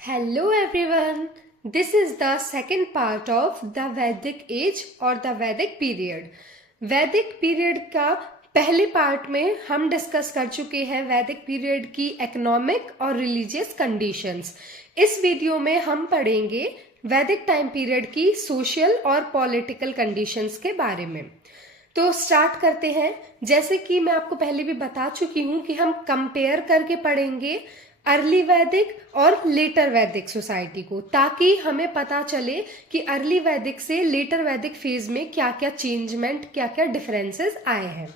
Hello everyone. This is the second part of the Vedic age और the Vedic period. वैदिक period का पहले part में हम डिस्कस कर चुके हैं वैदिक पीरियड की इकोनॉमिक और रिलीजियस कंडीशंस. इस वीडियो में हम पढ़ेंगे वैदिक टाइम पीरियड की सोशल और पॉलिटिकल कंडीशंस के बारे में. तो स्टार्ट करते हैं. जैसे कि मैं आपको पहले भी बता चुकी हूं कि हम कंपेयर करके पढ़ेंगे अर्ली वैदिक और लेटर वैदिक सोसाइटी को, ताकि हमें पता चले कि अर्ली वैदिक से लेटर वैदिक फेज में क्या क्या चेंजमेंट, क्या क्या डिफरेंसेस आए हैं.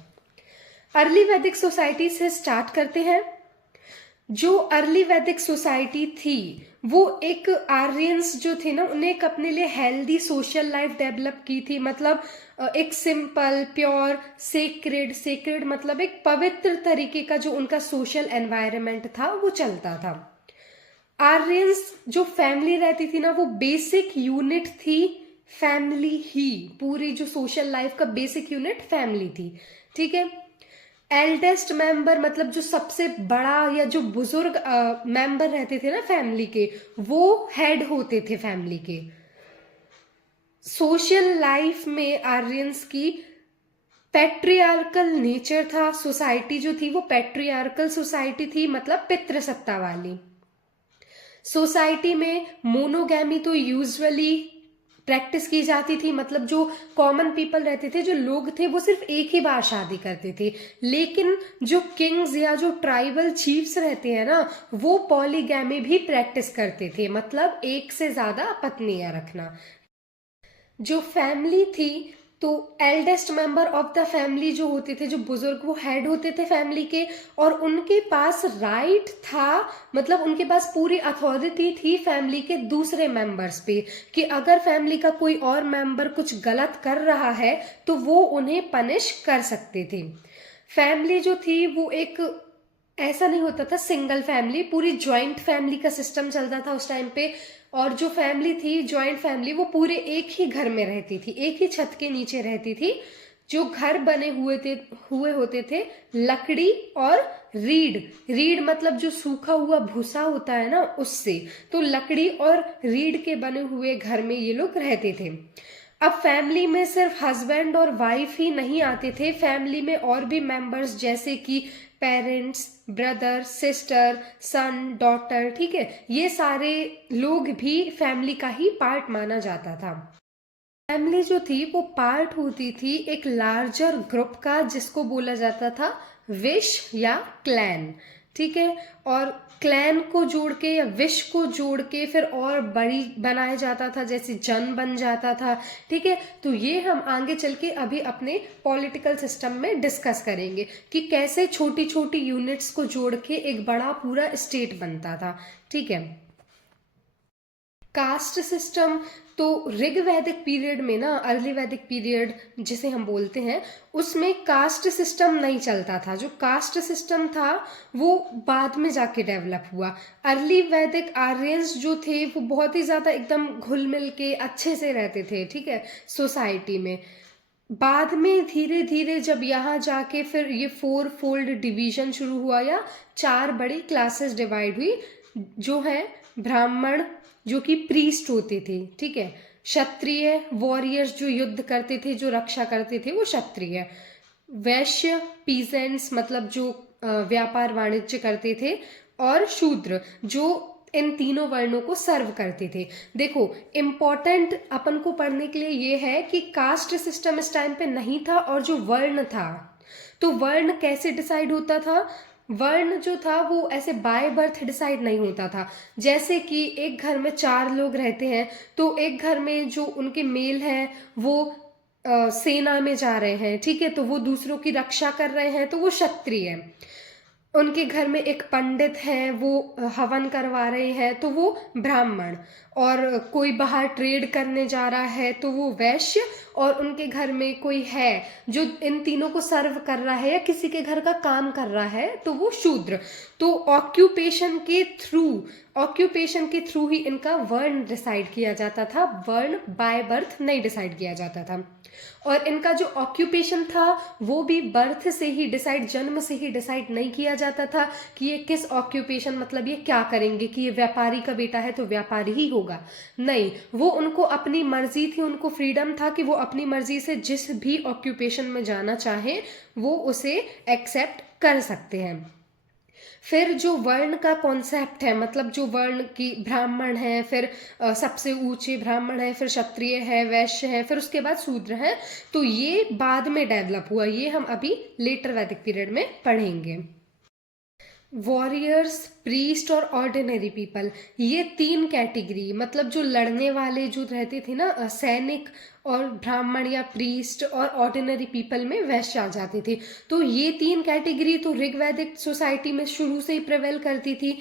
अर्ली वैदिक सोसाइटी से स्टार्ट करते हैं. जो अर्ली वैदिक सोसाइटी थी वो एक आर्यंस जो थे ना, उन्हें एक अपने लिए हेल्दी सोशल लाइफ डेवलप की थी. मतलब एक सिंपल प्योर सेक्रेड मतलब एक पवित्र तरीके का जो उनका सोशल एनवायरनमेंट था वो चलता था. आर्यंस जो फैमिली रहती थी ना, वो बेसिक यूनिट थी फैमिली ही. पूरी जो सोशल लाइफ का बेसिक यूनिट फैमिली थी. ठीक है. एल्डेस्ट मेंबर मतलब जो सबसे बड़ा या जो बुजुर्ग मेंबर रहते थे ना फैमिली के, वो हेड होते थे फैमिली के. सोशल लाइफ में आर्यंस की पैट्रियार्कल नेचर था. सोसाइटी जो थी वो पैट्रियार्कल सोसाइटी थी, मतलब पितृसत्ता वाली. सोसाइटी में मोनोगैमी तो यूजुअली प्रैक्टिस की जाती थी. मतलब जो कॉमन पीपल रहते थे, जो लोग थे, वो सिर्फ एक ही बार शादी करते थे. लेकिन जो किंग्स या जो ट्राइबल चीफ्स रहते हैं ना, वो पॉलीगैमी भी प्रैक्टिस करते थे. मतलब एक से ज्यादा पत्नियां रखना. जो फैमिली थी तो eldest member of the family जो होते थे, जो बुजुर्ग, वो हेड होते थे फैमिली के. और उनके पास राइट था, मतलब उनके पास पूरी अथॉरिटी थी फैमिली के दूसरे मेंबर्स पे, कि अगर फैमिली का कोई और मेंबर कुछ गलत कर रहा है तो वो उन्हें पनिश कर सकते थे. फैमिली जो थी वो एक ऐसा नहीं होता था सिंगल फैमिली, पूरी ज्वाइंट फैमिली का सिस्टम चलता था उस टाइम पे. और जो फैमिली थी ज्वाइंट फैमिली, वो पूरे एक ही घर में रहती थी, एक ही छत के नीचे रहती थी. जो घर बने हुए होते थे लकड़ी और रीड मतलब जो सूखा हुआ भूसा होता है ना, उससे. तो लकड़ी और रीड के बने हुए घर में ये लोग रहते थे. अब फैमिली में सिर्फ हस्बैंड और वाइफ ही नहीं आते थे, फैमिली में और भी मेंबर्स जैसे कि पेरेंट्स, ब्रदर, सिस्टर, सन, डॉटर. ठीक है. ये सारे लोग भी फैमिली का ही पार्ट माना जाता था. फैमिली जो थी वो पार्ट होती थी एक लार्जर ग्रुप का, जिसको बोला जाता था विश या क्लैन. ठीक है. और क्लैन को जोड़ के या विश को जोड़ के फिर और बड़ी बनाया जाता था, जैसे जन बन जाता था. ठीक है. तो ये हम आगे चल के अभी अपने पॉलिटिकल सिस्टम में डिस्कस करेंगे कि कैसे छोटी छोटी यूनिट्स को जोड़ के एक बड़ा पूरा स्टेट बनता था. ठीक है. कास्ट सिस्टम तो ऋग वैदिक पीरियड में ना, अर्ली वैदिक पीरियड जिसे हम बोलते हैं, उसमें कास्ट सिस्टम नहीं चलता था. जो कास्ट सिस्टम था वो बाद में जाके डेवलप हुआ. अर्ली वैदिक आर्यंस जो थे वो बहुत ही ज्यादा एकदम घुल मिल के अच्छे से रहते थे. ठीक है. सोसाइटी में बाद में धीरे धीरे जब यहाँ जाके फिर ये 4 फोल्ड डिवीजन शुरू हुआ, या 4 बड़ी क्लासेस डिवाइड हुई, जो है ब्राह्मण जो कि प्रीस्ट होते थे. ठीक है. क्षत्रिय वॉरियर्स जो युद्ध करते थे, जो रक्षा करते थे, वो क्षत्रिय. वैश्य पीजेंट्स मतलब जो व्यापार वाणिज्य करते थे. और शूद्र जो इन तीनों वर्णों को सर्व करते थे. देखो, इम्पोर्टेंट अपन को पढ़ने के लिए ये है कि कास्ट सिस्टम इस टाइम पे नहीं था, और जो वर्ण था, तो वर्ण कैसे डिसाइड होता था. वर्ण जो था वो ऐसे बाय बर्थ डिसाइड नहीं होता था. जैसे कि एक घर में 4 लोग रहते हैं, तो एक घर में जो उनके मेल हैं वो सेना में जा रहे हैं. ठीक है. तो वो दूसरों की रक्षा कर रहे हैं, तो वो क्षत्रिय है. उनके घर में एक पंडित है, वो हवन करवा रहे हैं, तो वो ब्राह्मण. और कोई बाहर ट्रेड करने जा रहा है तो वो वैश्य. और उनके घर में कोई है जो इन तीनों को सर्व कर रहा है या किसी के घर का काम कर रहा है, तो वो शूद्र. तो ऑक्यूपेशन के थ्रू ही इनका वर्ण डिसाइड किया जाता था. वर्ण बाय बर्थ नहीं डिसाइड किया जाता था. और इनका जो ऑक्यूपेशन था वो भी बर्थ से ही डिसाइड, जन्म से ही डिसाइड नहीं किया जाता था कि ये किस ऑक्यूपेशन, मतलब ये क्या करेंगे, कि ये व्यापारी का बेटा है तो व्यापारी ही होगा। नहीं, वो उनको अपनी मर्जी थी, उनको फ्रीडम था कि वो अपनी मर्जी से जिस भी ऑक्यूपेशन में जाना चाहे वो उसे एक्सेप्ट कर सकते हैं। फिर जो वर्ण का कॉन्सेप्ट है, मतलब जो वर्ण की ब्राह्मण है, फिर सबसे ऊंचे ब्राह्मण है, फिर क्षत्रिय है, वैश्य है, फिर उसके बाद शूद्र है, तो ये बाद में डेवलप हुआ, ये हम अभी लेटर वैदिक पीरियड में पढ़ेंगे। वॉरियर्स, प्रीस्ट और ऑर्डिनरी पीपल, ये तीन कैटेगरी, मतलब जो लड़ने वाले जो रहते थे ना, सैनिक और ब्राह्मण या प्रीस्ट और ऑर्डिनरी पीपल में वैश्य आ जाते थे। तो ये तीन कैटेगरी तो ऋग्वैदिक सोसाइटी में शुरू से ही प्रिवेल करती थी।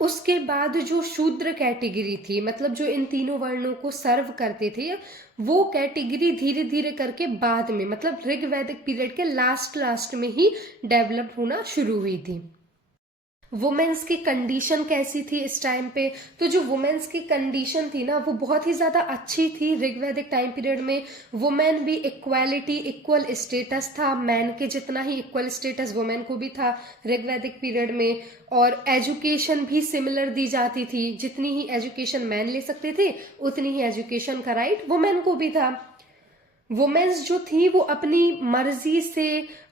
उसके बाद जो शूद्र कैटेगरी थी, मतलब जो इन तीनों वर्णों को सर्व करते थे, वो कैटेगरी धीरे धीरे करके बाद में, मतलब ऋग्वैदिक पीरियड के लास्ट में ही डेवलप होना शुरू हुई थी। वुमेन्स की कंडीशन कैसी थी इस टाइम पे? तो जो वुमेन्स की कंडीशन थी ना वो बहुत ही ज़्यादा अच्छी थी ऋग्वैदिक टाइम पीरियड में। वुमेन भी इक्वालिटी, इक्वल स्टेटस था, मैन के जितना ही इक्वल स्टेटस वुमेन को भी था ऋग्वैदिक पीरियड में। और एजुकेशन भी सिमिलर दी जाती थी, जितनी ही एजुकेशन मैन ले सकते थे उतनी ही एजुकेशन का राइट वुमेन को भी था। वुमेन्स जो थी वो अपनी मर्जी से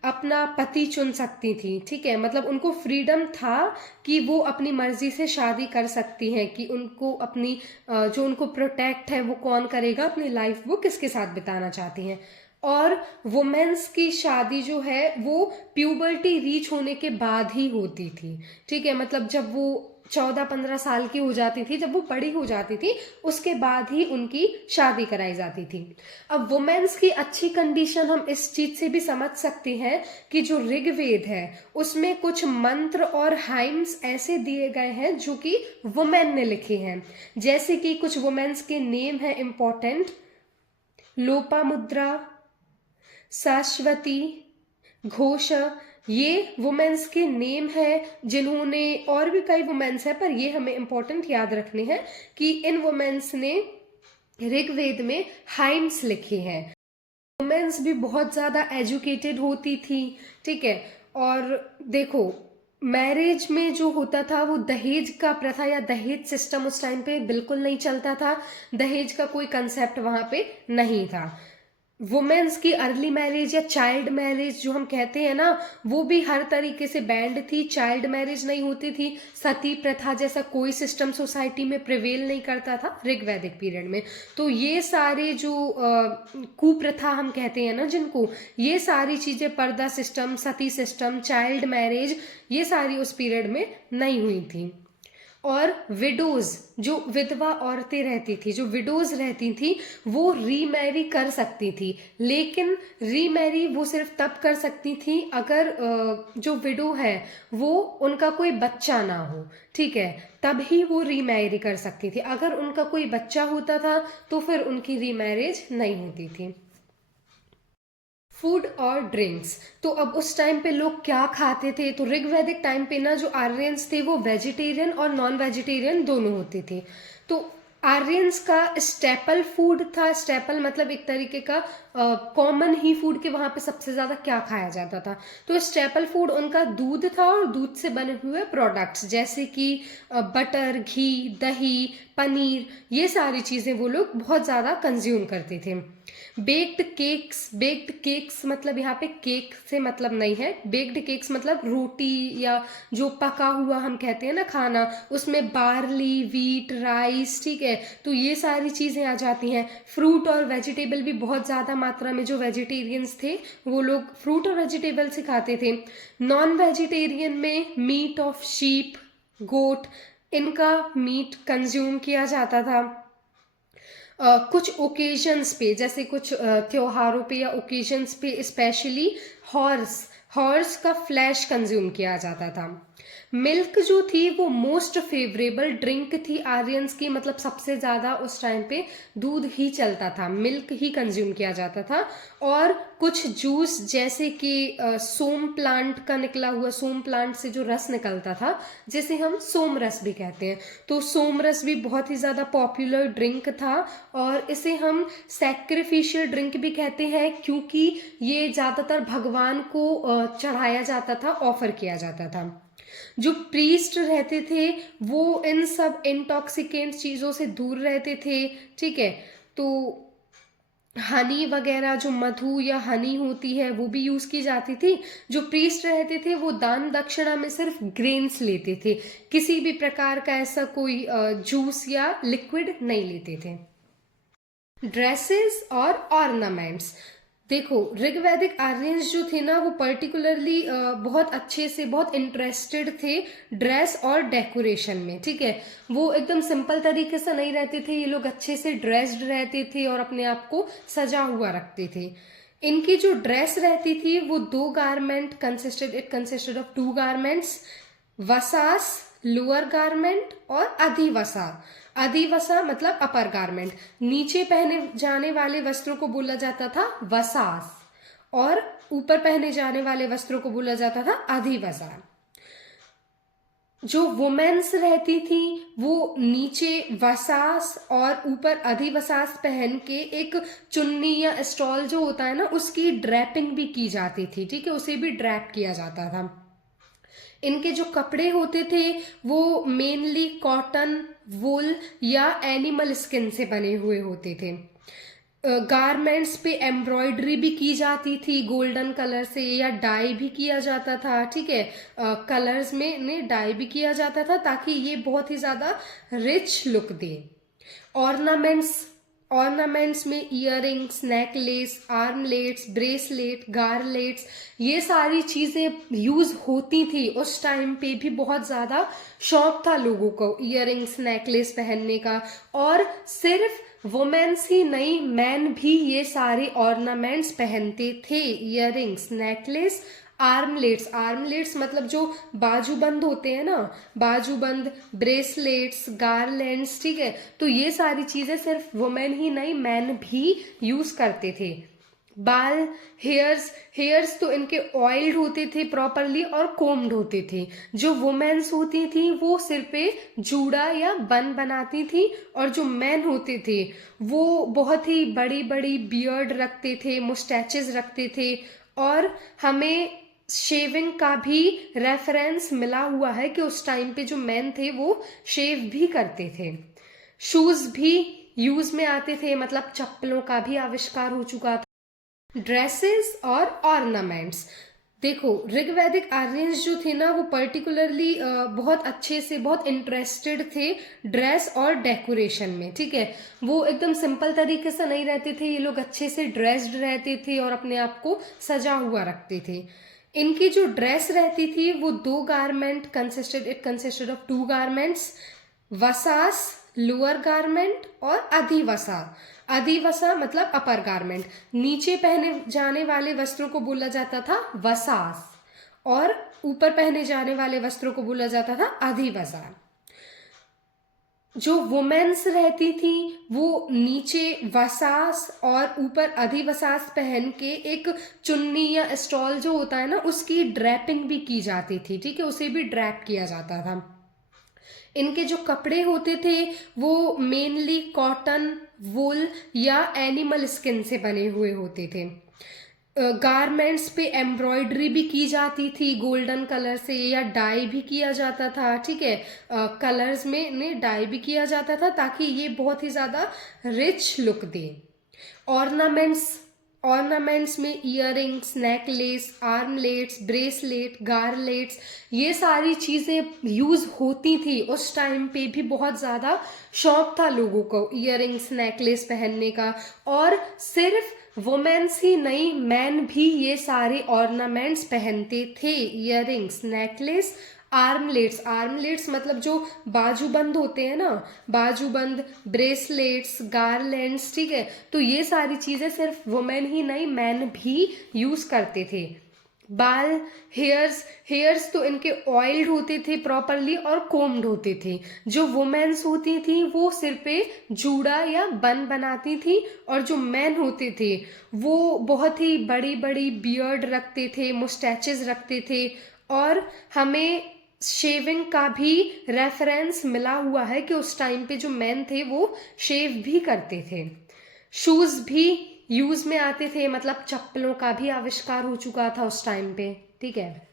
अपना पति चुन सकती थी, ठीक है, मतलब उनको फ्रीडम था कि वो अपनी मर्जी से शादी कर सकती हैं, कि उनको अपनी जो उनको प्रोटेक्ट है वो कौन करेगा, अपनी लाइफ वो किसके साथ बिताना चाहती हैं। और वुमेन्स की शादी जो है वो प्यूबर्टी रीच होने के बाद ही होती थी, ठीक है, मतलब जब वो 14-15 साल की हो जाती थी, जब वो बड़ी हो जाती थी उसके बाद ही उनकी शादी कराई जाती थी। अब वुमेन्स की अच्छी कंडीशन हम इस चीज से भी समझ सकते हैं कि जो ऋग्वेद है उसमें कुछ मंत्र और हाइम्स ऐसे दिए गए हैं जो कि वुमेन ने लिखे हैं। जैसे कि कुछ वुमेन्स के नेम है इंपॉर्टेंट: लोपामुद्रा, शाश्वती, घोष। ये वुमेन्स के नेम है जिन्होंने, और भी कई वुमेन्स है पर ये हमें इंपॉर्टेंट याद रखने हैं कि इन वुमेन्स ने ऋग्वेद में हाइम्स लिखे हैं। वुमेन्स भी बहुत ज्यादा एजुकेटेड होती थी, ठीक है। और देखो, मैरिज में जो होता था वो दहेज का प्रथा या दहेज सिस्टम उस टाइम पे बिल्कुल नहीं चलता था, दहेज का कोई कंसेप्ट वहां पे नहीं था। वुमेन्स की अर्ली मैरिज या चाइल्ड मैरिज जो हम कहते हैं ना, वो भी हर तरीके से बैंड थी, चाइल्ड मैरिज नहीं होती थी, सती प्रथा जैसा कोई सिस्टम सोसाइटी में प्रिवेल नहीं करता था ऋग्वैदिक पीरियड में। तो ये सारे जो कुप्रथा हम कहते हैं ना जिनको, ये सारी चीजें, पर्दा सिस्टम, सती सिस्टम, चाइल्ड मैरिज, ये सारी उस पीरियड में नहीं हुई थी। और विडोज, जो विधवा औरतें रहती थी, जो विडोज रहती थी, वो रीमैरी कर सकती थी, लेकिन रीमैरी वो सिर्फ तब कर सकती थी अगर जो विडो है वो उनका कोई बच्चा ना हो, ठीक है, तब ही वो रीमैरी कर सकती थी। अगर उनका कोई बच्चा होता था तो फिर उनकी रीमैरिज नहीं होती थी। फूड और ड्रिंक्स, तो अब उस टाइम पे लोग क्या खाते थे? तो ऋग्वैदिक टाइम पे ना जो आर्यंस थे वो वेजिटेरियन और नॉन वेजिटेरियन दोनों होते थे। तो आर्यंस का स्टेपल फूड था, स्टेपल मतलब एक तरीके का कॉमन ही फूड के वहां पे सबसे ज्यादा क्या खाया जाता था, तो स्टेपल फूड उनका दूध था और दूध से बने हुए प्रोडक्ट्स जैसे कि बटर, घी, दही, पनीर, ये सारी चीजें वो लोग बहुत ज्यादा कंज्यूम करते थे। बेक्ड केक्स मतलब यहाँ पे केक से मतलब नहीं है, बेक्ड केक्स मतलब रोटी या जो पका हुआ हम कहते हैं ना खाना, उसमें बार्ली, वीट, राइस, ठीक है, तो ये सारी चीजें आ जाती हैं। फ्रूट और वेजिटेबल भी बहुत ज्यादा मात्रा में, जो वेजिटेरियंस थे वो लोग फ्रूट और वेजिटेबल से खाते थे। नॉन वेजिटेरियन में मीट ऑफ शीप, गोट, इनका मीट कंज्यूम किया जाता था। कुछ ओकेजन्स पे, जैसे कुछ त्योहारों पे या ओकेजन्स पे स्पेशली हॉर्स का फ्लैश कंज्यूम किया जाता था। मिल्क जो थी वो मोस्ट फेवरेबल ड्रिंक थी आर्यंस की, मतलब सबसे ज़्यादा उस टाइम पे दूध ही चलता था, मिल्क ही कंज्यूम किया जाता था। और कुछ जूस जैसे कि सोम प्लांट का निकला हुआ, सोम प्लांट से जो रस निकलता था जिसे हम सोम रस भी कहते हैं, तो सोम रस भी बहुत ही ज़्यादा पॉपुलर ड्रिंक था। और इसे हम सैक्रिफिशियल ड्रिंक भी कहते हैं क्योंकि ये ज़्यादातर भगवान को चढ़ाया जाता था, ऑफर किया जाता था। जो प्रीस्ट रहते थे वो इन सब इंटॉक्सिकेंट चीज़ों से दूर रहते थे, ठीक है। तो हनी वगैरह, जो मधु या हनी होती है वो भी यूज की जाती थी। जो प्रीस्ट रहते थे वो दान दक्षिणा में सिर्फ ग्रेन्स लेते थे, किसी भी प्रकार का ऐसा कोई जूस या लिक्विड नहीं लेते थे। ड्रेसेस और ऑर्नामेंट्स, देखो ऋग्वैदिक आर्यंस जो थे ना वो पर्टिकुलरली बहुत अच्छे से, बहुत इंटरेस्टेड थे ड्रेस और डेकोरेशन में, ठीक है। वो एकदम सिंपल तरीके से नहीं रहते थे, ये लोग अच्छे से ड्रेस्ड रहते थे और अपने आप को सजा हुआ रखते थे। इनकी जो ड्रेस रहती थी वो दो garment consisted of two garments, वसास लोअर गारमेंट और अधिवसा। अधिवसा मतलब अपर गारमेंट, नीचे पहने जाने वाले वस्त्रों को बोला जाता था वसास और ऊपर पहने जाने वाले वस्त्रों को बोला जाता था अधिवसा। जो वुमेन्स रहती थी वो नीचे वसास और ऊपर अधिवसास पहन के एक चुन्नी या स्टॉल जो होता है ना उसकी ड्रैपिंग भी की जाती थी, ठीक है, उसे भी ड्रैप किया जाता था। इनके जो कपड़े होते थे वो मेनली कॉटन, वुल या एनिमल स्किन से बने हुए होते थे। गारमेंट्स पे एम्ब्रॉयडरी भी की जाती थी गोल्डन कलर से, या डाई भी किया जाता था, ठीक है। कलर्स में ने डाई भी किया जाता था ताकि ये बहुत ही ज्यादा रिच लुक दे। ऑर्नामेंट्स में इयररिंग्स, नेकलेस, आर्मलेट्स, ब्रेसलेट, गार्लेट्स, ये सारी चीजें यूज होती थी। उस टाइम पे भी बहुत ज्यादा शौक था लोगों को इयररिंग्स, नेकलेस पहनने का। और सिर्फ वुमेन्स ही नहीं, मैन भी ये सारे ऑर्नामेंट्स पहनते थे, इयररिंग्स, नेकलेस, आर्मलेट्स मतलब जो बाजूबंद होते हैं ना, बाजूबंद, ब्रेसलेट्स, गारलैंड्स, ठीक है। तो ये सारी चीजें सिर्फ वुमेन ही नहीं, मैन भी यूज करते थे। बाल, हेयर्स तो इनके ऑयल्ड होते थे प्रॉपरली और कोम्ड होते थे। जो वुमेन्स होती थी वो सिर पे जूड़ा या बन बनाती थी, और जो मैन होते थे वो बहुत ही बड़ी बड़ी बियर्ड रखते थे, मुस्टैचेस रखते थे। और हमें शेविंग का भी रेफरेंस मिला हुआ है कि उस टाइम पे जो मैन थे वो शेव भी करते थे। शूज भी यूज में आते थे, मतलब चप्पलों का भी आविष्कार हो चुका था। ड्रेसेस और ऑर्नामेंट्स, देखो ऋग्वैदिक आर्यंस जो थे ना वो पर्टिकुलरली बहुत अच्छे से, बहुत इंटरेस्टेड थे ड्रेस और डेकोरेशन में, ठीक है। वो एकदम सिंपल तरीके से नहीं रहते थे, ये लोग अच्छे से ड्रेस्ड रहते थे और अपने आप को सजा हुआ रखते थे। इनकी जो ड्रेस रहती थी वो दो garment consisted of two garments, वसास लोअर गारमेंट और अधिवसा। अधिवसा मतलब अपर गारमेंट, नीचे पहने जाने वाले वस्त्रों को बोला जाता था वसास और ऊपर पहने जाने वाले वस्त्रों को बोला जाता था अधिवसा। जो वुमेन्स रहती थी वो नीचे वसास और ऊपर अधिवसास पहन के एक चुन्नी या स्टॉल जो होता है ना उसकी ड्रैपिंग भी की जाती थी, ठीक है, उसे भी ड्रैप किया जाता था। इनके जो कपड़े होते थे वो मेनली कॉटन, वुल या एनिमल स्किन से बने हुए होते थे। गारमेंट्स पे एम्ब्रॉयडरी भी की जाती थी गोल्डन कलर से, या डाई भी किया जाता था, ठीक है। कलर्स में ने डाई भी किया जाता था ताकि ये बहुत ही ज्यादा रिच लुक दे। ऑर्नामेंट्स में इयररिंग्स, नेकलेस, आर्मलेट्स, ब्रेसलेट, गार्लेट्स, ये सारी चीजें यूज होती थी। उस टाइम पे भी बहुत ज्यादा शौक था लोगों को इयररिंग्स, नेकलेस पहनने का। और सिर्फ वुमेन्स ही नहीं, मैन भी ये सारे ऑर्नामेंट्स पहनते थे, इयररिंग्स, नेकलेस, आर्मलेट्स मतलब जो बाजूबंद होते हैं ना, बाजूबंद, ब्रेसलेट्स, गारलैंड्स, ठीक है। तो ये सारी चीजें सिर्फ वुमेन ही नहीं, मैन भी यूज करते थे। बाल, हेयर्स तो इनके ऑयल्ड होते थे प्रॉपरली और कोम्ड होते थे। जो वुमेन्स होती थी वो सिर पे जूड़ा या बन बनाती थी, और जो मैन होते थे वो बहुत ही बड़ी बड़ी बियर्ड रखते थे, मुस्टैचेस रखते थे। और हमें शेविंग का भी रेफरेंस मिला हुआ है कि उस टाइम पे जो मैन थे वो शेव भी करते थे। शूज भी यूज में आते थे, मतलब चप्पलों का भी आविष्कार हो चुका था उस टाइम पे। ठीक है,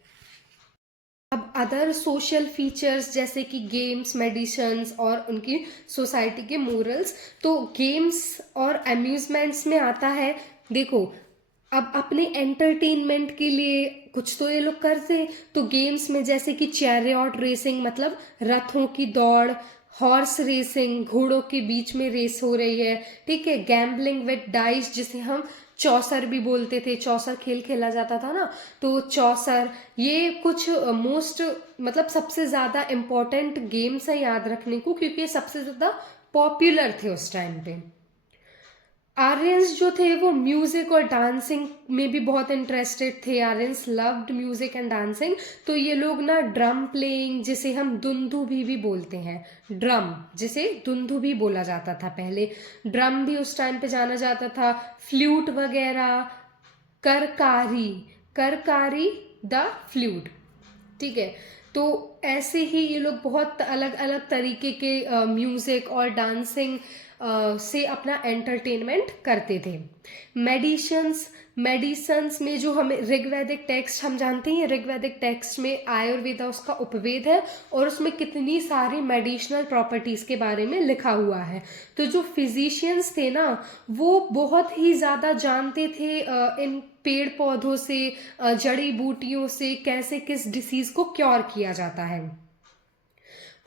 अब अदर सोशल फीचर्स जैसे कि गेम्स, मेडिसिन्स और उनकी सोसाइटी के मोरल्स। तो गेम्स और अम्यूजमेंट्स में आता है, देखो अब अपने एंटरटेनमेंट के लिए कुछ तो ये लोग करते। तो गेम्स में जैसे कि चैरियट रेसिंग, मतलब रथों की दौड़, हॉर्स रेसिंग, घोड़ों के बीच में रेस हो रही है। ठीक है, गैम्बलिंग विद डाइस, जिसे हम चौसर भी बोलते थे, चौसर खेल खेला जाता था ना, तो चौसर, ये कुछ मोस्ट मतलब सबसे ज्यादा इम्पोर्टेंट गेम्स है याद रखने को, क्योंकि ये सबसे ज्यादा पॉपुलर थे उस टाइम पे। आर्यंस जो थे वो म्यूजिक और डांसिंग में भी बहुत इंटरेस्टेड थे। Aryans loved music and dancing. तो ये लोग ना ड्रम प्लेइंग, जिसे हम दुंदुभी भी बोलते हैं, ड्रम जिसे दुंदुभी बोला जाता था पहले, ड्रम भी उस टाइम पे जाना जाता था, फ्लूट वगैरह, करकारी, करकारी द फ्लूट। ठीक है, तो ऐसे ही ये लोग बहुत अलग अलग तरीके के म्यूजिक और डांसिंग से अपना एंटरटेनमेंट करते थे। मेडिसिन्स, मेडिसन्स में जो हमें ऋग्वैदिक टेक्स्ट, हम जानते हैं ऋग्वैदिक टेक्स्ट में आयुर्वेदा उसका उपवेद है, और उसमें कितनी सारी मेडिसिनल प्रॉपर्टीज के बारे में लिखा हुआ है। तो जो फिजिशियंस थे ना, वो बहुत ही ज़्यादा जानते थे इन पेड़ पौधों से, जड़ी बूटियों से कैसे किस डिसीज को क्योर किया जाता है।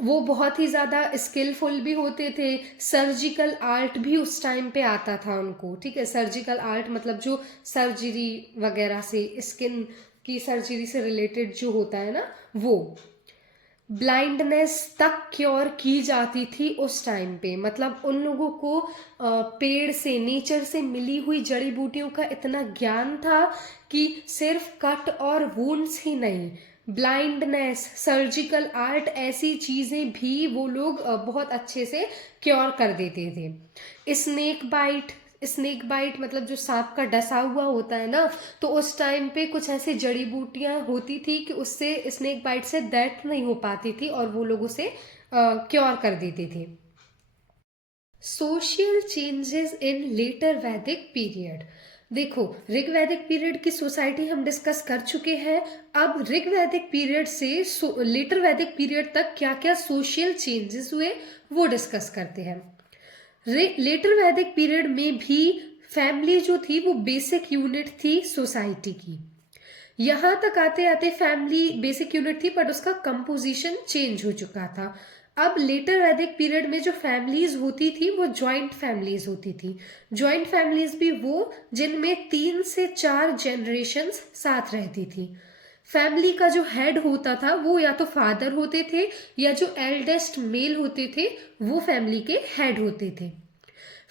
वो बहुत ही ज़्यादा स्किलफुल भी होते थे। सर्जिकल आर्ट भी उस टाइम पे आता था उनको। ठीक है, सर्जिकल आर्ट मतलब जो सर्जरी वगैरह से, स्किन की सर्जरी से रिलेटेड जो होता है ना, वो ब्लाइंडनेस तक क्योर की जाती थी उस टाइम पे। मतलब उन लोगों को पेड़ से, नेचर से मिली हुई जड़ी बूटियों का इतना ज्ञान था कि सिर्फ कट और वुंड्स ही नहीं, ब्लाइंडनेस, सर्जिकल आर्ट, ऐसी चीजें भी वो लोग बहुत अच्छे से क्योर कर देते थे। स्नेक बाइट, स्नेक बाइट मतलब जो सांप का डसा हुआ होता है ना, तो उस टाइम पे कुछ ऐसी जड़ी बूटियां होती थी कि उससे स्नेक बाइट से डेथ नहीं हो पाती थी, और वो लोग उसे क्योर कर देते थे। सोशल चेंजेस इन लेटर वैदिक पीरियड। देखो, ऋग्वैदिक पीरियड की सोसाइटी हम डिस्कस कर चुके हैं। अब ऋग्वैदिक पीरियड से लेटर वैदिक पीरियड तक क्या क्या सोशल चेंजेस हुए वो डिस्कस करते हैं। लेटर वैदिक पीरियड में भी फैमिली जो थी वो बेसिक यूनिट थी सोसाइटी की। यहां तक आते आते फैमिली बेसिक यूनिट थी, बट उसका कंपोजिशन चेंज हो चुका था। अब लेटर वैदिक पीरियड में जो फैमिलीज होती थी वो जॉइंट फैमिलीज होती थी। जॉइंट फैमिलीज भी वो जिनमें 3 से 4 जनरेशन्स साथ रहती थी। फैमिली का जो हेड होता था वो या तो फादर होते थे, या जो एल्डेस्ट मेल होते थे वो फैमिली के हेड होते थे।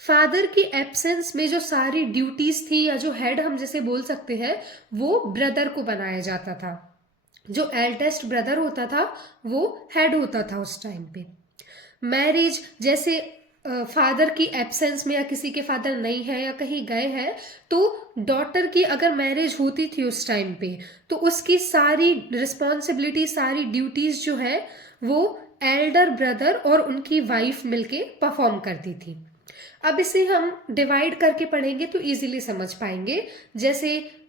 फादर की एब्सेंस में जो सारी ड्यूटीज थी, या जो हेड हम जैसे बोल सकते हैं, वो ब्रदर को बनाया जाता था। जो एल्डेस्ट ब्रदर होता था वो हेड होता था उस टाइम पे। मैरिज, जैसे फादर की एब्सेंस में या किसी के फादर नहीं है या कहीं गए हैं, तो डॉटर की अगर मैरिज होती थी उस टाइम पे, तो उसकी सारी रिस्पॉन्सिबिलिटी, सारी ड्यूटीज जो है वो एल्डर ब्रदर और उनकी वाइफ मिलके परफॉर्म करती थी। अब इसे हम डिवाइड करके पढ़ेंगे तो इजीली समझ पाएंगे। जैसे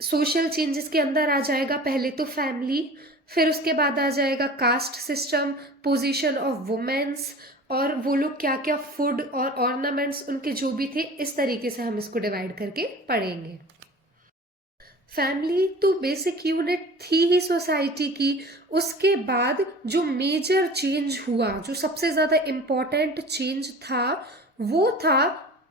सोशल चेंजेस के अंदर आ जाएगा पहले तो फैमिली, फिर उसके बाद आ जाएगा caste system, position of womens, और वो लोग क्या क्या फूड और ऑर्नामेंट्स उनके जो भी थे, इस तरीके से हम इसको डिवाइड करके पढ़ेंगे। फैमिली तो बेसिक यूनिट थी ही सोसाइटी की। उसके बाद जो मेजर चेंज हुआ, जो सबसे ज्यादा इम्पोर्टेंट चेंज था, वो था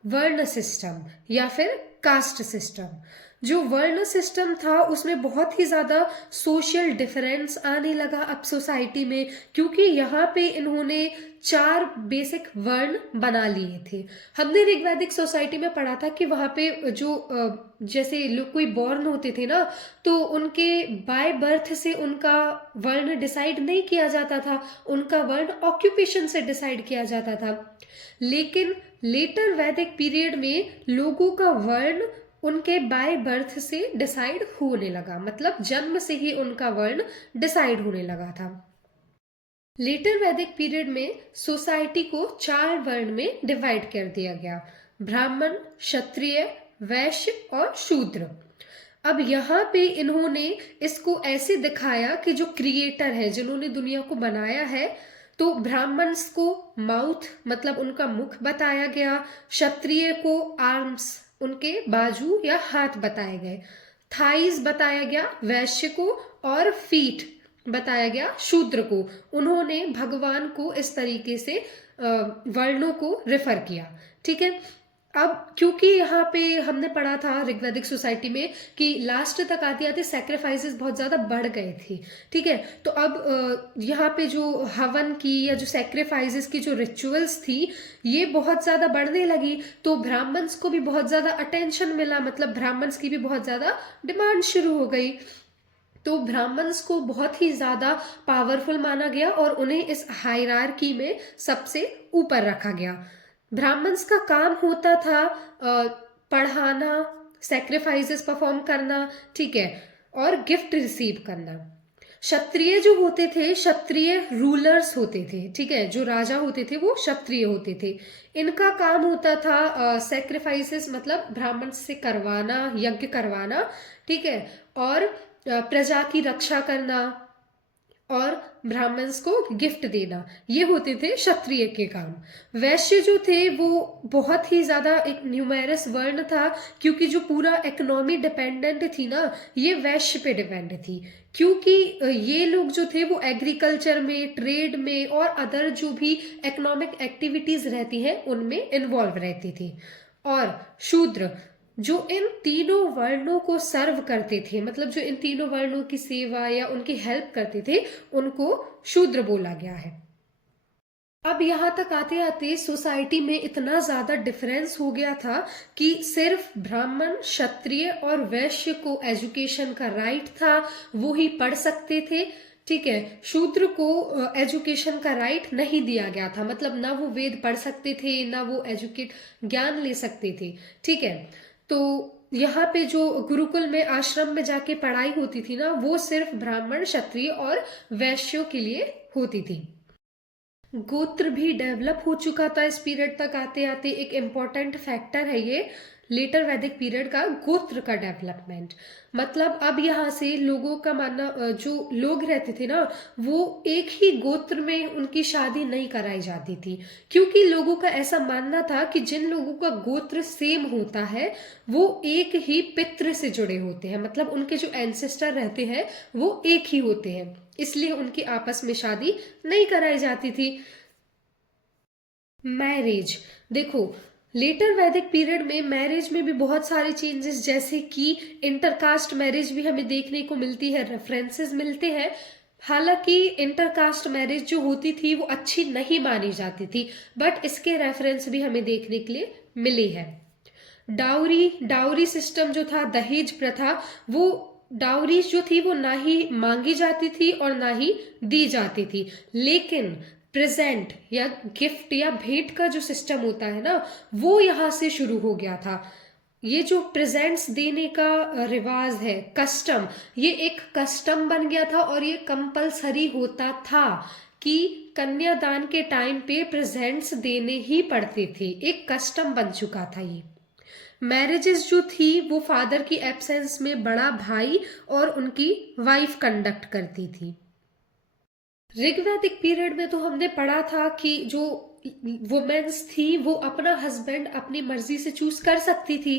वर्ण सिस्टम या फिर कास्ट सिस्टम। जो वर्ण सिस्टम था उसमें बहुत ही ज़्यादा सोशल डिफरेंस आने लगा अब सोसाइटी में, क्योंकि यहाँ पे इन्होंने 4 बेसिक वर्ण बना लिए थे। हमने ऋग्वैदिक सोसाइटी में पढ़ा था कि वहाँ पे जो जैसे लोग कोई बॉर्न होते थे ना, तो उनके बाय बर्थ से उनका वर्ण डिसाइड नहीं किया जाता था, उनका वर्ण ऑक्यूपेशन से डिसाइड किया जाता था। लेकिन लेटर वैदिक पीरियड में लोगों का वर्ण उनके बाय बर्थ से डिसाइड होने लगा, मतलब जन्म से ही उनका वर्ण डिसाइड होने लगा था। लेटर वैदिक पीरियड में सोसाइटी को 4 वर्ण में डिवाइड कर दिया गया, ब्राह्मण, क्षत्रिय, वैश्य और शूद्र। अब यहाँ पे इन्होंने इसको ऐसे दिखाया कि जो क्रिएटर है, जिन्होंने दुनिया को बनाया है, तो ब्राह्मण्स को माउथ मतलब उनका मुख बताया गया, क्षत्रिय को आर्म्स उनके बाजू या हाथ बताए गए, थाइज बताया गया वैश्य को, और फीट बताया गया शूद्र को। उन्होंने भगवान को इस तरीके से वर्णों को रेफर किया। ठीक है, अब क्योंकि यहाँ पे हमने पढ़ा था ऋग्वैदिक सोसाइटी में कि लास्ट तक आते आते सैक्रिफाइसेस बहुत ज्यादा बढ़ गए थे। ठीक है, तो अब यहाँ पे जो हवन की या जो सैक्रिफाइसेस की जो रिचुअल्स थी ये बहुत ज्यादा बढ़ने लगी, तो ब्राह्मण्स को भी बहुत ज्यादा अटेंशन मिला, मतलब ब्राह्मण्स की भी बहुत ज्यादा डिमांड शुरू हो गई। तो ब्राह्मण्स को बहुत ही ज्यादा पावरफुल माना गया और उन्हें इस हायरार्की में सबसे ऊपर रखा गया। ब्राह्मण्स का काम होता था पढ़ाना, सैक्रिफाइसेस परफॉर्म करना, ठीक है, और गिफ्ट रिसीव करना। क्षत्रिय जो होते थे, क्षत्रिय रूलर्स होते थे, ठीक है, जो राजा होते थे वो क्षत्रिय होते थे। इनका काम होता था सैक्रिफाइसेस मतलब ब्राह्मण से करवाना, यज्ञ करवाना, ठीक है, और प्रजा की रक्षा करना और ब्राह्मण्स को गिफ्ट देना, ये होते थे क्षत्रिय के काम। वैश्य जो थे वो बहुत ही ज्यादा एक न्यूमेरस वर्ण था, क्योंकि जो पूरा इकोनॉमी डिपेंडेंट थी ना, ये वैश्य पे डिपेंड थी, क्योंकि ये लोग जो थे वो एग्रीकल्चर में, ट्रेड में और अदर जो भी इकोनॉमिक एक्टिविटीज रहती हैं उनमें इन्वॉल्व रहती थी। और शूद्र जो इन तीनों वर्णों को सर्व करते थे, मतलब जो इन तीनों वर्णों की सेवा या उनकी हेल्प करते थे, उनको शूद्र बोला गया है। अब यहाँ तक आते आते सोसाइटी में इतना ज्यादा डिफरेंस हो गया था कि सिर्फ ब्राह्मण, क्षत्रिय और वैश्य को एजुकेशन का राइट था, वो ही पढ़ सकते थे। ठीक है, शूद्र को एजुकेशन का राइट नहीं दिया गया था, मतलब ना वो वेद पढ़ सकते थे, ना वो एजुकेट ज्ञान ले सकते थे। ठीक है, तो यहाँ पे जो गुरुकुल में, आश्रम में जाके पढ़ाई होती थी ना, वो सिर्फ ब्राह्मण, क्षत्रिय और वैश्यों के लिए होती थी। गोत्र भी डेवलप हो चुका था इस पीरियड तक आते आते। एक इम्पॉर्टेंट फैक्टर है ये लेटर वैदिक पीरियड का, गोत्र का डेवलपमेंट। मतलब अब यहाँ से लोगों का मानना, जो लोग रहते थे ना, वो एक ही गोत्र में उनकी शादी नहीं कराई जाती थी, क्योंकि लोगों का ऐसा मानना था कि जिन लोगों का गोत्र सेम होता है वो एक ही पितृ से जुड़े होते हैं, मतलब उनके जो एंसेस्टर रहते हैं वो एक ही होते हैं, इसलिए उनकी आपस में शादी नहीं कराई जाती थी। मैरिज, देखो लेटर वैदिक पीरियड में मैरिज में भी बहुत सारे चेंजेस, जैसे कि इंटरकास्ट मैरिज भी हमें देखने को मिलती है, रेफरेंसेस मिलते हैं। हालांकि इंटरकास्ट मैरिज जो होती थी वो अच्छी नहीं मानी जाती थी, बट इसके रेफरेंस भी हमें देखने के लिए मिले हैं। डाउरी सिस्टम जो था, दहेज प्रथा, वो डाउरी जो थी वो ना ही मांगी जाती थी और ना ही दी जाती थी, लेकिन प्रेजेंट या गिफ्ट या भेंट का जो सिस्टम होता है ना, वो यहाँ से शुरू हो गया था। ये जो प्रेजेंट्स देने का रिवाज है, कस्टम, ये एक कस्टम बन गया था और ये कंपलसरी होता था कि कन्यादान के टाइम पे प्रेजेंट्स देने ही पड़ते थे, एक कस्टम बन चुका था ये। मैरिजेस जो थी वो फादर की एब्सेंस में बड़ा भाई और उनकी वाइफ कंडक्ट करती थी। ऋग्वैदिक पीरियड में तो हमने पढ़ा था कि जो वुमेन्स थी वो अपना हस्बैंड अपनी मर्जी से चूज कर सकती थी,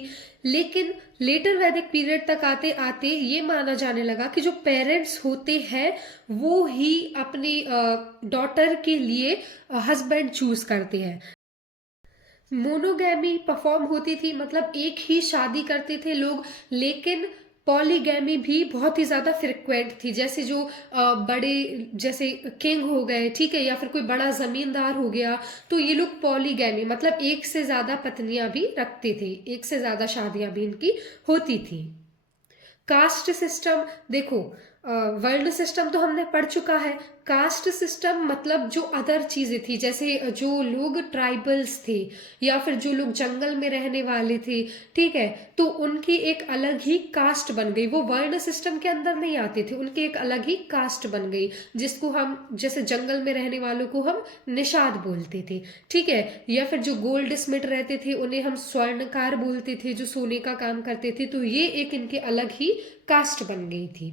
लेकिन लेटर वैदिक पीरियड तक आते आते ये माना जाने लगा कि जो पेरेंट्स होते हैं वो ही अपनी डॉटर के लिए हस्बैंड चूज करते हैं। मोनोगैमी परफॉर्म होती थी, मतलब एक ही शादी करते थे लोग, लेकिन पॉलीगैमी भी बहुत ही ज्यादा फ्रिक्वेंट थी। जैसे जो बड़े, जैसे किंग हो गए, ठीक है, या फिर कोई बड़ा जमींदार हो गया, तो ये लोग पॉलीगैमी मतलब एक से ज्यादा पत्नियां भी रखते थे, एक से ज्यादा शादियां भी इनकी होती थी। कास्ट सिस्टम देखो, वर्ण सिस्टम तो हमने पढ़ चुका है। कास्ट सिस्टम मतलब जो अदर चीजें थी, जैसे जो लोग ट्राइबल्स थे या फिर जो लोग जंगल में रहने वाले थे, ठीक है, तो उनकी एक अलग ही कास्ट बन गई। वो वर्ण सिस्टम के अंदर नहीं आते थे, उनकी एक अलग ही कास्ट बन गई, जिसको हम, जैसे जंगल में रहने वालों को हम निषाद बोलते थे, ठीक है, या फिर जो गोल्ड स्मिथ रहते थे उन्हें हम स्वर्णकार बोलते थे, जो सोने का काम करते थे। तो ये एक इनके अलग ही कास्ट बन गई थी।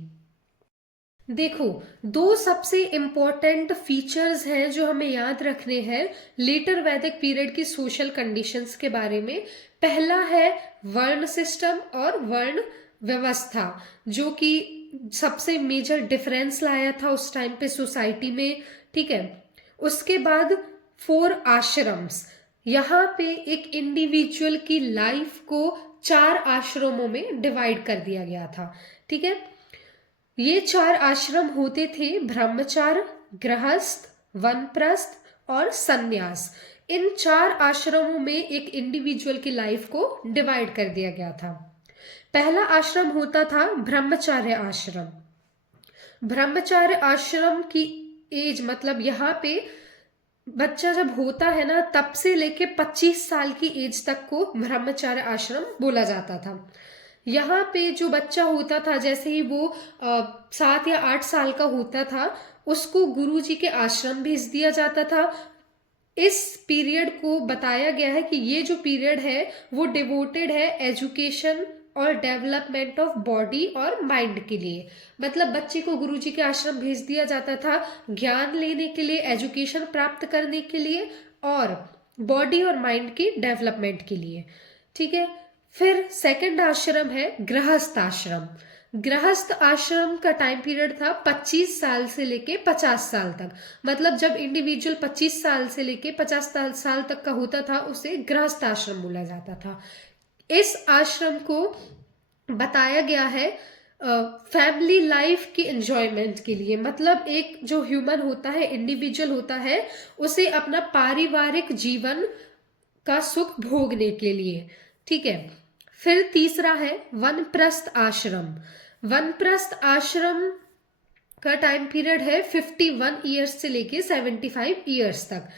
देखो, दो सबसे इंपॉर्टेंट फीचर्स हैं जो हमें याद रखने हैं लेटर वैदिक पीरियड की सोशल कंडीशंस के बारे में। पहला है वर्ण सिस्टम और वर्ण व्यवस्था, जो कि सबसे मेजर डिफरेंस लाया था उस टाइम पे सोसाइटी में, ठीक है। उसके बाद 4 आश्रम्स, यहाँ पे एक इंडिविजुअल की लाइफ को 4 आश्रमों में डिवाइड कर दिया गया था, ठीक है। ये 4 आश्रम होते थे ब्रह्मचार्य, गृहस्थ, वनप्रस्थ और संन्यास। इन 4 आश्रमों में एक इंडिविजुअल की लाइफ को डिवाइड कर दिया गया था। पहला आश्रम होता था ब्रह्मचार्य आश्रम। ब्रह्मचार्य आश्रम की एज, मतलब यहाँ पे बच्चा जब होता है ना, तब से लेके 25 साल की एज तक को ब्रह्मचार्य आश्रम बोला जाता था। यहाँ पे जो बच्चा होता था, जैसे ही वो 7 या 8 साल का होता था, उसको गुरुजी के आश्रम भेज दिया जाता था। इस पीरियड को बताया गया है कि ये जो पीरियड है वो डिवोटेड है एजुकेशन और डेवलपमेंट ऑफ बॉडी और माइंड के लिए। मतलब बच्चे को गुरुजी के आश्रम भेज दिया जाता था ज्ञान लेने के लिए, एजुकेशन प्राप्त करने के लिए और बॉडी और माइंड की डेवलपमेंट के लिए, ठीक है। फिर सेकंड आश्रम है गृहस्थ आश्रम। गृहस्थ आश्रम का टाइम पीरियड था 25 साल से लेके 50 साल तक। मतलब जब इंडिविजुअल 25 साल से लेके 50 साल तक का होता था, उसे गृहस्थ आश्रम बोला जाता था। इस आश्रम को बताया गया है फैमिली लाइफ की एंजॉयमेंट के लिए। मतलब एक जो ह्यूमन होता है, इंडिविजुअल होता है, उसे अपना पारिवारिक जीवन का सुख भोगने के लिए, ठीक है। फिर तीसरा है वनप्रस्थ आश्रम। वनप्रस्थ आश्रम का टाइम पीरियड है 51 ईयर्स से लेके 75 ईयर्स तक।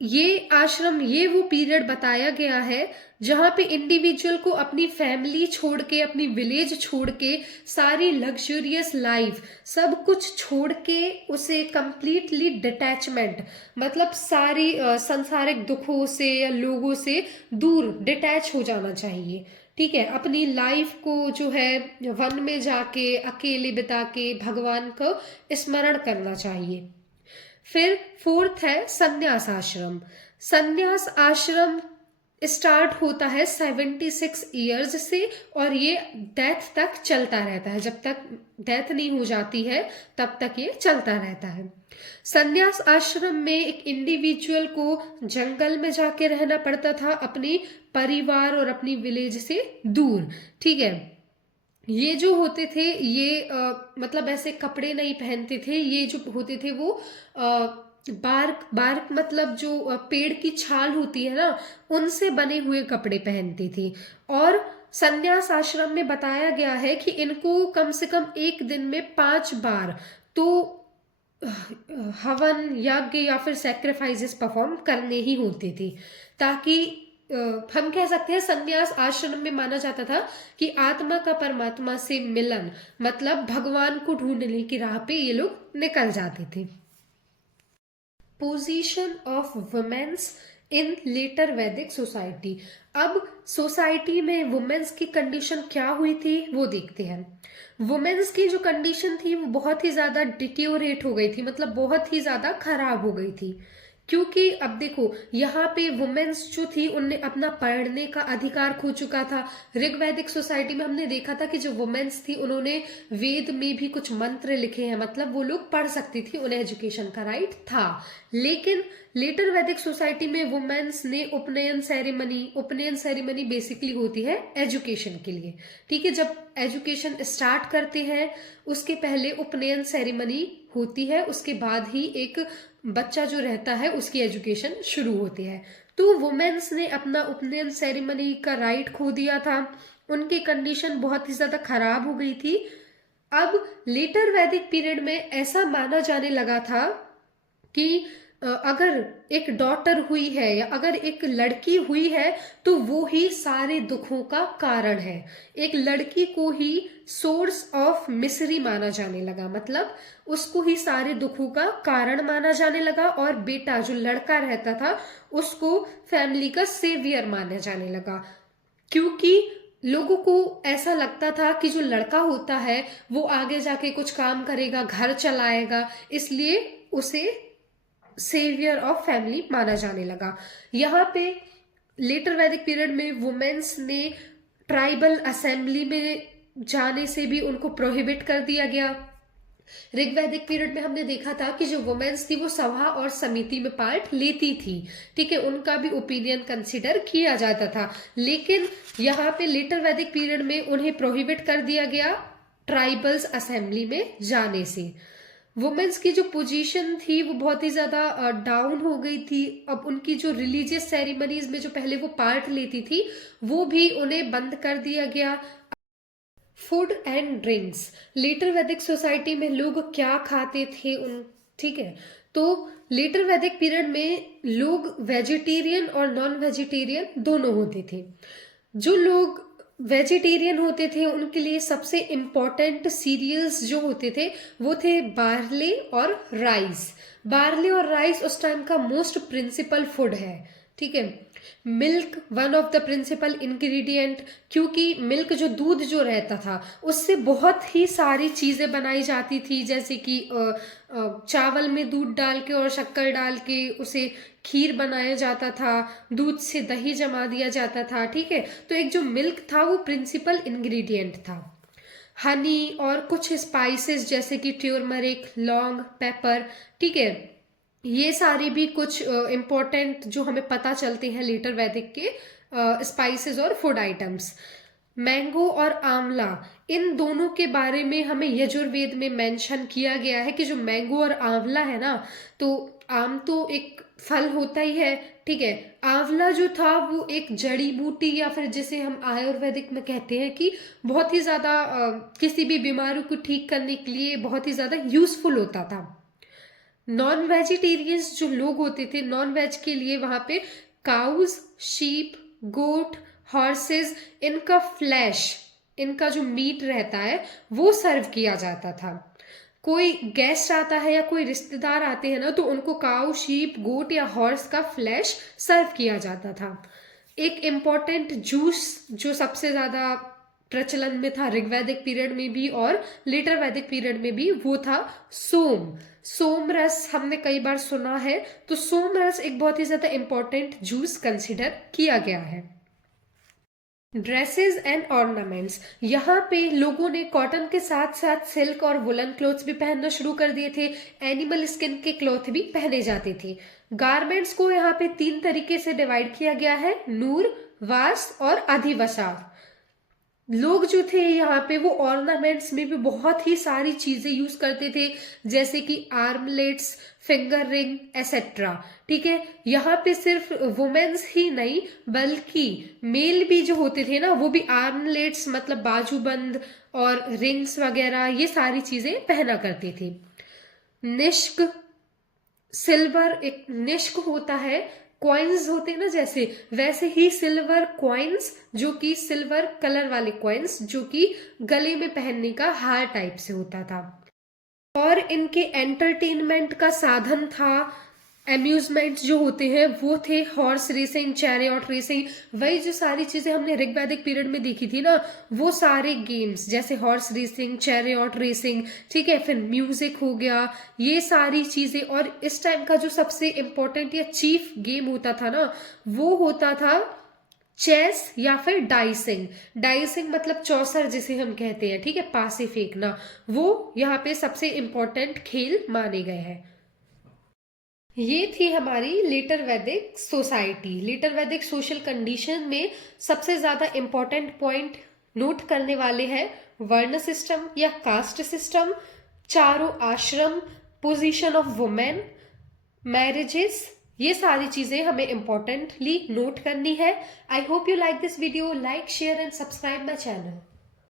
ये आश्रम, ये वो पीरियड बताया गया है जहां पे इंडिविजुअल को अपनी फैमिली छोड़ के, अपनी विलेज छोड़ के, सारी लग्जरियस लाइफ सब कुछ छोड़ के उसे कंप्लीटली डिटैचमेंट, मतलब सारी संसारिक दुखों से या लोगों से दूर डिटैच हो जाना चाहिए, ठीक है। अपनी लाइफ को जो है वन में जाके अकेले बिता के भगवान को स्मरण करना चाहिए। फिर फोर्थ है संन्यास आश्रम। संन्यास आश्रम स्टार्ट होता है 76 ईयर्स से और ये डेथ तक चलता रहता है। जब तक डेथ नहीं हो जाती है तब तक ये चलता रहता है। संन्यास आश्रम में एक इंडिविजुअल को जंगल में जाके रहना पड़ता था, अपनी परिवार और अपनी विलेज से दूर, ठीक है। ये जो होते थे ये मतलब ऐसे कपड़े नहीं पहनते थे। ये जो होते थे वो बार्क बार्क मतलब जो पेड़ की छाल होती है ना, उनसे बने हुए कपड़े पहनते थे। और संन्यास आश्रम में बताया गया है कि इनको कम से कम एक दिन में 5 बार तो हवन, यज्ञ या फिर सैक्रिफाइसेस परफॉर्म करने ही होते थे, ताकि हम कह सकते हैं संन्यास आश्रम में माना जाता था कि आत्मा का परमात्मा से मिलन, मतलब भगवान को ढूंढने की राह पे ये लोग निकल जाते थे। Position of womens in later Vedic society. अब सोसाइटी में वुमेन्स की कंडीशन क्या हुई थी वो देखते हैं। वुमेन्स की जो कंडीशन थी वो बहुत ही ज्यादा डिट्योरेट हो गई थी, मतलब बहुत ही ज्यादा खराब हो गई थी, क्योंकि अब देखो यहाँ पे वुमेन्स जो थी उनने अपना पढ़ने का अधिकार खो चुका था। ऋग्वैदिक सोसाइटी में हमने देखा था कि जो वुमेन्स थी उन्होंने वेद में भी कुछ मंत्र लिखे हैं, मतलब वो लोग पढ़ सकती थी, उन्हें एजुकेशन का राइट था। लेकिन लेटर वैदिक सोसाइटी में वुमेन्स ने उपनयन सेरेमनी बेसिकली होती है एजुकेशन के लिए, ठीक है। जब एजुकेशन स्टार्ट करते हैं उसके पहले उपनयन सेरेमनी होती है, उसके बाद ही एक बच्चा जो रहता है उसकी एजुकेशन शुरू होती है। तो वुमेन्स ने अपना उपनयन सेरेमनी का राइट खो दिया था, उनकी कंडीशन बहुत ही ज्यादा खराब हो गई थी। अब लेटर वैदिक पीरियड में ऐसा माना जाने लगा था कि अगर एक डॉटर हुई है या अगर एक लड़की हुई है तो वो ही सारे दुखों का कारण है। एक लड़की को ही सोर्स ऑफ मिसरी माना जाने लगा, मतलब उसको ही सारे दुखों का कारण माना जाने लगा, और बेटा जो लड़का रहता था उसको फैमिली का सेवियर माना जाने लगा। क्योंकि लोगों को ऐसा लगता था कि जो लड़का होता है वो आगे जाके कुछ काम करेगा, घर चलाएगा, इसलिए उसे सेवियर ऑफ फैमिली माना जाने लगा। यहाँ पे लेटर वैदिक पीरियड में वुमेन्स ने ट्राइबल असेंबली में जाने से भी उनको प्रोहिबिट कर दिया गया। ऋग्वैदिक पीरियड में हमने देखा था कि जो वुमेन्स थी वो सभा और समिति में पार्ट लेती थी, ठीक है, उनका भी ओपिनियन कंसिडर किया जाता था। लेकिन यहाँ पे लेटर वैदिक पीरियड में उन्हें प्रोहिबिट कर दिया गया ट्राइबल्स असेंबली में जाने से। वुमेन्स की जो पोजीशन थी वो बहुत ही ज्यादा डाउन हो गई थी। अब उनकी जो रिलीजियस सेरेमनीज में जो पहले वो पार्ट लेती थी वो भी उन्हें बंद कर दिया गया। Food and drinks, letter Vedic society में लोग क्या खाते थे उन, ठीक है, तो लेटर वैदिक पीरियड में लोग वेजिटेरियन और नॉन वेजिटेरियन दोनों होते थे। जो लोग वेजिटेरियन होते थे उनके लिए सबसे इम्पॉर्टेंट सीरियल्स जो होते थे वो थे बार्ले और राइस। बार्ले और राइस उस टाइम का मोस्ट प्रिंसिपल फूड है, ठीक है। Milk one of the principal ingredient, क्योंकि मिल्क जो दूध जो रहता था उससे बहुत ही सारी चीजें बनाई जाती थी, जैसे कि चावल में दूध डाल के और शक्कर डाल के उसे खीर बनाया जाता था, दूध से दही जमा दिया जाता था, ठीक है। तो एक जो मिल्क था वो प्रिंसिपल इंग्रेडिएंट था। हनी और कुछ स्पाइसेस जैसे कि ट्यूरमरिक, लौंग, पेपर, ठीक है, ये सारे भी कुछ इम्पोर्टेंट जो हमें पता चलते हैं लेटर वैदिक के स्पाइसेस और फूड आइटम्स। मैंगो और आंवला, इन दोनों के बारे में हमें यजुर्वेद में मेंशन किया गया है कि जो मैंगो और आंवला है ना, तो आम तो एक फल होता ही है, ठीक है, आंवला जो था वो एक जड़ी बूटी या फिर जिसे हम आयुर्वेदिक में कहते हैं कि बहुत ही ज्यादा किसी भी बीमारी को ठीक करने के लिए बहुत ही ज्यादा यूजफुल होता था। नॉन वेजिटेरियंस जो लोग होते थे, नॉन वेज के लिए वहां पे काउज, शीप, गोट, हॉर्सेस, इनका फ्लैश, इनका जो मीट रहता है वो सर्व किया जाता था। कोई गेस्ट आता है या कोई रिश्तेदार आते हैं ना तो उनको काउ, शीप, गोट या हॉर्स का फ्लैश सर्व किया जाता था। एक इम्पॉर्टेंट जूस जो सबसे ज्यादा प्रचलन में था ऋग्वैदिक पीरियड में भी और लेटर वैदिक पीरियड में भी, वो था सोम। सोम रस हमने कई बार सुना है, तो सोम रस एक बहुत ही ज्यादा इंपॉर्टेंट जूस कंसिडर किया गया है। ड्रेसेस एंड ऑर्नामेंट्स, यहाँ पे लोगों ने कॉटन के साथ साथ सिल्क और वुलन क्लोथ्स भी पहनना शुरू कर दिए थे। एनिमल स्किन के क्लॉथ भी पहने जाते थे। गारमेंट्स को यहाँ पे 3 तरीके से डिवाइड किया गया है, नूर, वास और अधिवसाव। लोग जो थे यहाँ पे वो ऑर्नामेंट्स में भी बहुत ही सारी चीजें यूज करते थे, जैसे कि आर्मलेट्स, फिंगर रिंग एसेट्रा, ठीक है। यहाँ पे सिर्फ वुमेन्स ही नहीं बल्कि मेल भी जो होते थे ना वो भी आर्मलेट्स मतलब बाजूबंद और रिंग्स वगैरह ये सारी चीजें पहना करते थे। निष्क, सिल्वर, एक निष्क होता है, कॉइन्स होते हैं ना जैसे, वैसे ही सिल्वर कॉइन्स जो कि सिल्वर कलर वाले कॉइन्स जो कि गले में पहनने का हार टाइप से होता था। और इनके एंटरटेनमेंट का साधन था अम्यूजमेंट्स जो होते हैं वो थे हॉर्स रेसिंग, चैरियट रेसिंग, वही जो सारी चीजें हमने ऋग्वैदिक पीरियड में देखी थी ना, वो सारे गेम्स जैसे हॉर्स रेसिंग, चैरियट रेसिंग, ठीक है, फिर म्यूजिक हो गया, ये सारी चीजें। और इस टाइम का जो सबसे इम्पोर्टेंट या चीफ गेम होता था ना, वो होता था चेस या फिर डाइसिंग। डाइसिंग मतलब चौसर जिसे हम कहते हैं, ठीक है, पासे फेंकना, वो यहाँ पे सबसे इम्पोर्टेंट खेल माने गए हैं। ये थी हमारी लेटर वैदिक सोसाइटी। लेटर वैदिक सोशल कंडीशन में सबसे ज्यादा इंपॉर्टेंट पॉइंट नोट करने वाले हैं वर्ण सिस्टम या कास्ट सिस्टम, चारों आश्रम, पोजीशन ऑफ वुमेन, मैरिजेस, ये सारी चीजें हमें इंपॉर्टेंटली नोट करनी है। I hope you like this video. Like, share and subscribe my channel.